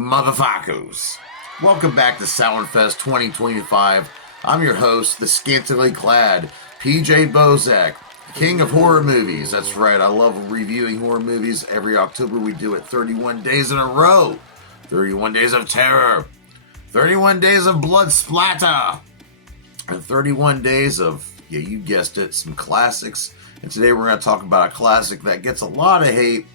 motherfuckers. Welcome back to Soundfest 2025. I'm your host, the scantily clad PJ Bozak, king of horror movies. That's right, I love reviewing horror movies. Every October we do it 31 days in a row. 31 days of terror. 31 days of blood splatter. And 31 days of, yeah, you guessed it, some classics. And today we're going to talk about a classic that gets a lot of hate,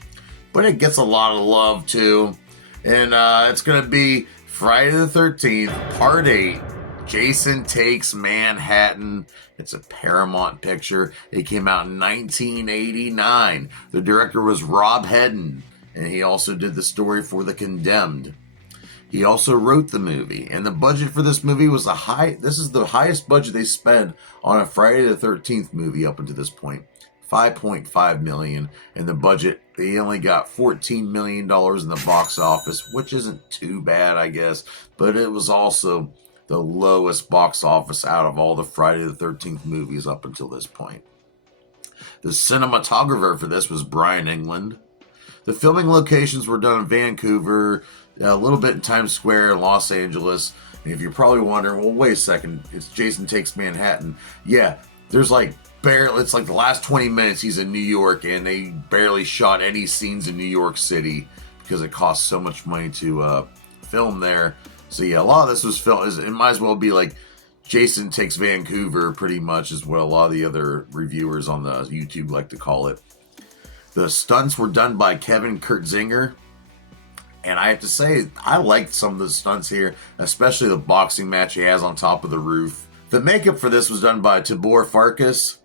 but it gets a lot of love too. And it's going to be Friday the 13th, Part 8, Jason Takes Manhattan. It's a Paramount picture. It came out in 1989. The director was Rob Heddan, and he also did the story for The Condemned. He also wrote the movie, and the budget for this movie was this is the highest budget they spent on a Friday the 13th movie up until this point. $5.5 million, and the budget, they only got $14 million in the box office, which isn't too bad, I guess, but it was also the lowest box office out of all the Friday the 13th movies up until this point. The cinematographer for this was Brian England. The filming locations were done in Vancouver, a little bit in Times Square in Los Angeles. And if you're probably wondering, well, wait a second, it's Jason Takes Manhattan. Yeah, there's it's like the last 20 minutes he's in New York, and they barely shot any scenes in New York City because it costs so much money to film there. So yeah, a lot of this was filmed. It might as well be like Jason Takes Vancouver, pretty much, is what a lot of the other reviewers on the YouTube like to call it. The stunts were done by Kevin Kurtzinger, and I have to say, I liked some of the stunts here, especially the boxing match he has on top of the roof. The makeup for this was done by Tibor Farkas.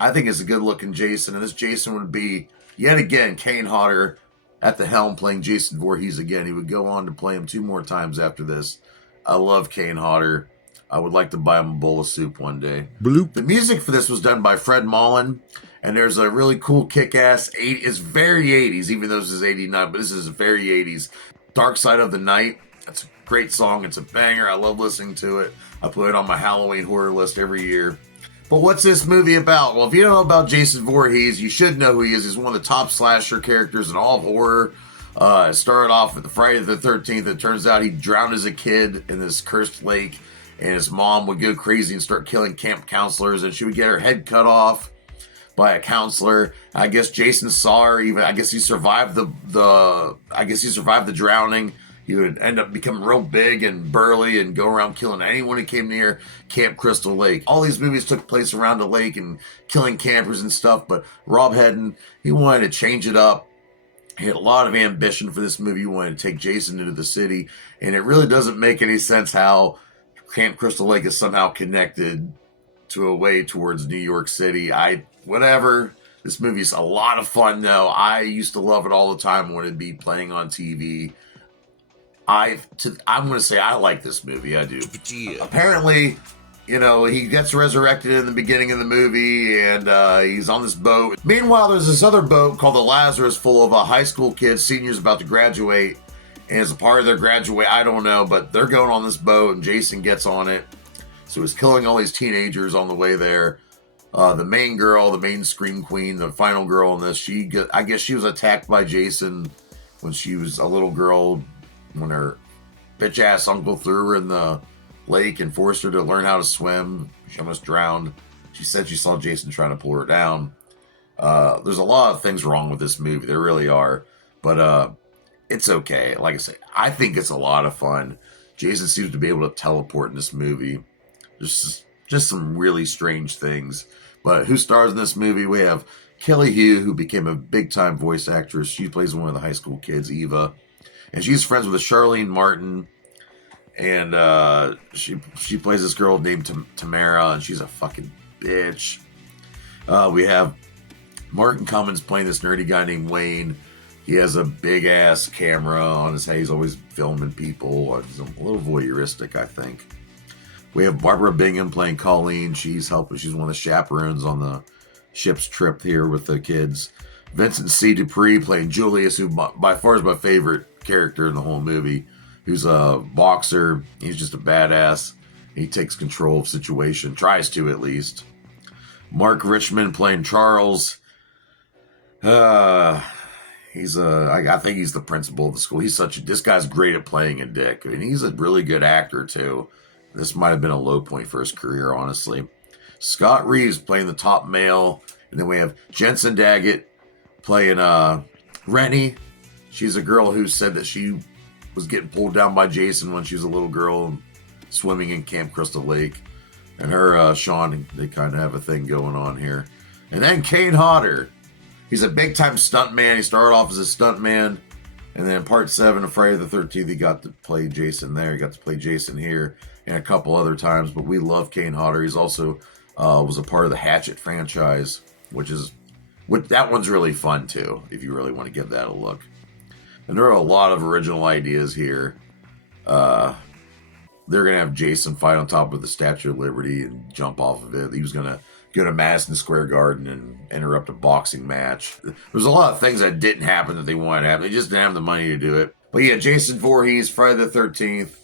I think it's a good-looking Jason, and this Jason would be, yet again, Kane Hodder at the helm playing Jason Voorhees again. He would go on to play him 2 more times after this. I love Kane Hodder. I would like to buy him a bowl of soup one day. Bloop. The music for this was done by Fred Mullen, and there's a really cool kick-ass, it's very 80s, even though this is 89, but this is very 80s. Dark Side of the Night. That's a great song. It's a banger. I love listening to it. I put it on my Halloween horror list every year. But what's this movie about? Well, if you don't know about Jason Voorhees, you should know who he is. He's one of the top slasher characters in all of horror. It started off with the Friday the 13th. It turns out he drowned as a kid in this cursed lake, and his mom would go crazy and start killing camp counselors, and she would get her head cut off by a counselor. I guess Jason saw her. I guess he survived the drowning. He would end up becoming real big and burly and go around killing anyone who came near Camp Crystal Lake. All these movies took place around the lake and killing campers and stuff, but Rob Hedden, he wanted to change it up. He had a lot of ambition for this movie. He wanted to take Jason into the city, and it really doesn't make any sense how Camp Crystal Lake is somehow connected to a way towards New York City. Whatever. This movie's a lot of fun, though. I used to love it all the time when it'd be playing on TV. I'm going to say I like this movie. I do. Yeah. Apparently, he gets resurrected in the beginning of the movie, and he's on this boat. Meanwhile, there's this other boat called the Lazarus full of high school kids, seniors about to graduate. And as a part of their graduate, I don't know, but they're going on this boat, and Jason gets on it. So he's killing all these teenagers on the way there. The main girl, the main scream queen, the final girl in this, I guess she was attacked by Jason when she was a little girl, when her bitch-ass uncle threw her in the lake and forced her to learn how to swim. She almost drowned. She said she saw Jason trying to pull her down. There's a lot of things wrong with this movie. There really are. But it's okay. Like I say, I think it's a lot of fun. Jason seems to be able to teleport in this movie. Just some really strange things. But who stars in this movie? We have Kelly Hu, who became a big-time voice actress. She plays one of the high school kids, Eva. And she's friends with Charlene Martin. And she plays this girl named Tamara, and she's a fucking bitch. We have Martin Cummins playing this nerdy guy named Wayne. He has a big-ass camera on his head. He's always filming people. He's a little voyeuristic, I think. We have Barbara Bingham playing Colleen. She's one of the chaperones on the ship's trip here with the kids. Vincent C. Dupree playing Julius, who by far is my favorite character in the whole movie, who's a boxer. He's just a badass. He takes control of situation, tries to at least. Mark Richmond playing Charles. I think he's the principal of the school. This guy's great at playing a dick. I mean, he's a really good actor too. This might have been a low point for his career, honestly. Scott Reeves playing the top male, and then we have Jensen Daggett playing Rennie. She's a girl who said that she was getting pulled down by Jason when she was a little girl swimming in Camp Crystal Lake. And her, Sean, they kind of have a thing going on here. And then Kane Hodder. He's a big-time stuntman. He started off as a stuntman. And then in part 7 of Friday the 13th, he got to play Jason there. He got to play Jason here and a couple other times. But we love Kane Hodder. He's also was a part of the Hatchet franchise, that one's really fun, too, if you really want to give that a look. And there are a lot of original ideas here. They're going to have Jason fight on top of the Statue of Liberty and jump off of it. He was going to go to Madison Square Garden and interrupt a boxing match. There's a lot of things that didn't happen that they wanted to happen. They just didn't have the money to do it. But yeah, Jason Voorhees, Friday the 13th.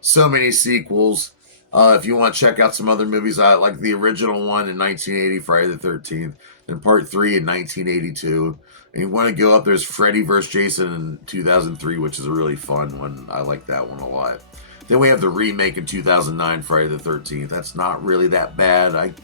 So many sequels. If you want to check out some other movies, I like the original one in 1980, Friday the 13th. Then part 3 in 1982. And you want to go up, there's Freddy vs. Jason in 2003, which is a really fun one. I like that one a lot. Then we have the remake in 2009, Friday the 13th. That's not really that bad. I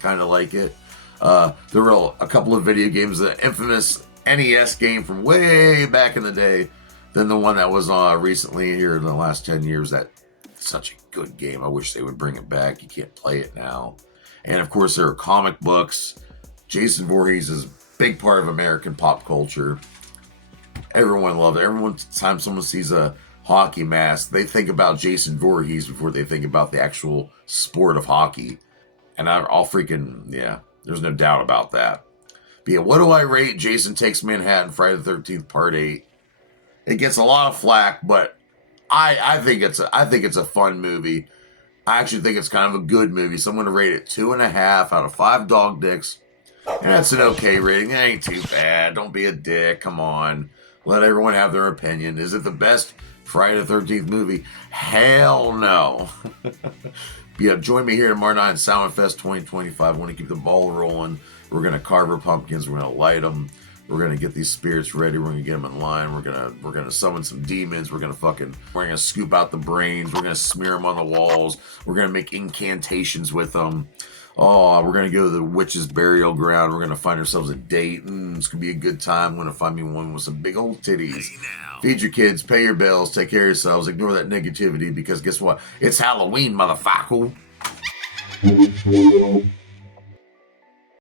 kind of like it. There were a couple of video games, the infamous NES game from way back in the day. Then the one that was recently here in the last 10 years. That's such a good game. I wish they would bring it back. You can't play it now. And of course, there are comic books. Jason Voorhees is a big part of American pop culture. Everyone loved it. Every time someone sees a hockey mask, they think about Jason Voorhees before they think about the actual sport of hockey. And there's no doubt about that. But yeah, what do I rate Jason Takes Manhattan, Friday the 13th, Part 8? It gets a lot of flack, but I think it's a fun movie. I actually think it's kind of a good movie, so I'm going to rate it 2.5 out of 5 dog dicks. And that's an okay rating. It ain't too bad. Don't be a dick. Come on. Let everyone have their opinion. Is it the best Friday the 13th movie? Hell no. Yeah, join me here tomorrow night at Samhain Fest 2025. I want to keep the ball rolling. We're going to carve our pumpkins. We're going to light them. We're going to get these spirits ready. We're going to get them in line. We're going to summon some demons. We're going to scoop out the brains. We're going to smear them on the walls. We're going to make incantations with them. Oh, we're going to go to the witch's burial ground. We're going to find ourselves a date. It's going to be a good time. I'm going to find me one with some big old titties. Feed your kids, pay your bills, take care of yourselves, ignore that negativity because guess what? It's Halloween, motherfucker.